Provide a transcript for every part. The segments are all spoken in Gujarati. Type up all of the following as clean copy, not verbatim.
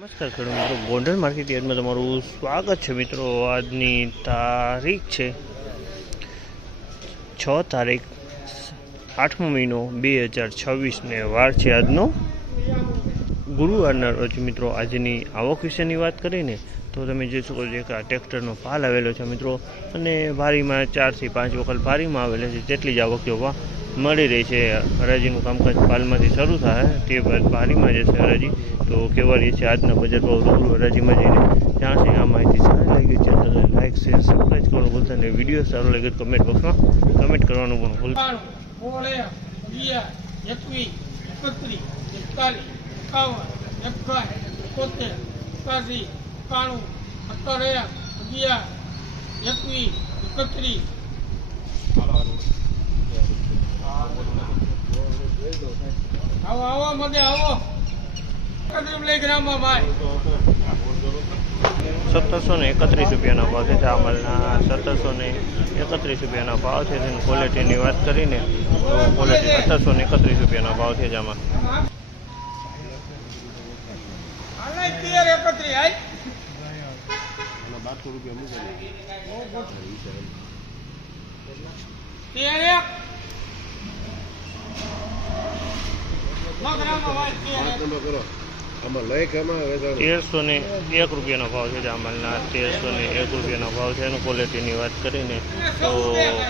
નમસ્કાર ખેડૂત મિત્રો, ગોંડલ માર્કેટ યાર્ડમાં તમારું સ્વાગત છે મિત્રો। આજની તારીખ છે 6 તારીખ 8મો મહિનો 2026 ને વાર છે આજનો ગુરુવારના રોજ મિત્રો। આજની આવક વિશેની વાત કરીને તો તમે જોઈ શકો છો કે આ ટ્રેક્ટરનો પાલ આવેલો છે મિત્રો, અને ભારીમાં 4 થી 5 વખત ભારીમાં આવેલો છે, તેટલી જ આવક જોવા મળી રહી છે। હરાજીનું કામકાજ પાલમાંથી શરૂ થાય તે બાદ ભારીમાં જશે હરાજી। તો કેવા રહી છે આજના બજેટ ભાવ રૂબરૂ હરાજીમાં જઈને ત્યાં છે। આ માહિતી સારી લાગી છે તો લાઈક શેર સબસ્ક્રાઈબ કરવાનું ભૂલતા નહીં। વિડીયો સારો લાગે તો કમેન્ટ બોક્સમાં કમેન્ટ કરવાનું પણ ભૂલતા આવો આવો મગે આવો 1731 રૂપિયાના ભાવ છે। ચાવલના 1731 રૂપિયાના ભાવ છે। તેની ક્વોલિટીની વાત કરીને તો ક્વોલિટી 1731 રૂપિયાના ભાવ છે। આમાં ₹1301 રૂપિયાનો ભાવ છે। જામલના 1301 રૂપિયાનો ભાવ છે। એનું ક્વોલિટીની વાત કરીને તો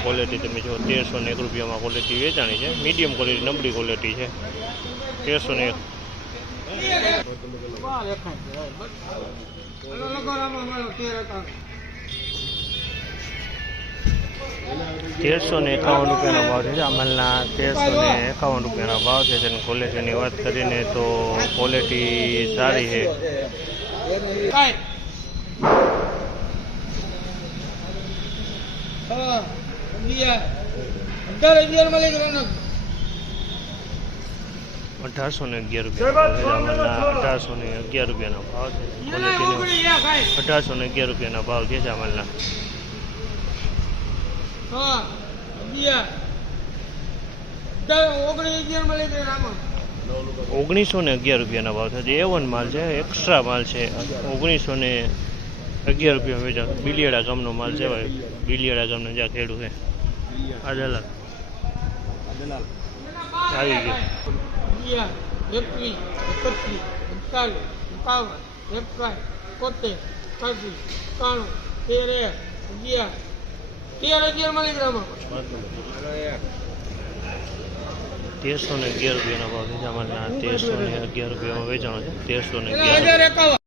ક્વોલિટી તમે જો 1301 રૂપિયામાં ક્વોલિટી વેચાણી છે। મીડિયમ ક્વોલિટી, નબળી ક્વોલિટી છે। 1301 1351 રૂપિયાનો ભાવ છે। અમલના 1351 રૂપિયાના ભાવ છે। તેની ક્વોલિટીની વાત કરીને તો ક્વોલિટી સારી છે। ₹1811 રૂપિયા, 1811 રૂપિયાનો ભાવ છે। ક્વોલિટીની 1811 રૂપિયાના ભાવ છે જામલના। 1911 રૂપિયાના ભાવ છે। A1 માલ છે, એક્સ્ટ્રા માલ છે। 1911 રૂપિયા વેચાણ। બિલિયાડા ગામનો માલ છે ભાઈ, બિલિયાડા ગામનો જ્યાં ખેડૂત છે આદલાલ આવી ગયો। 1311 રૂપિયાના ભાવ છે। જામલના 1311 રૂપિયામાં વેચાણો છે। 1311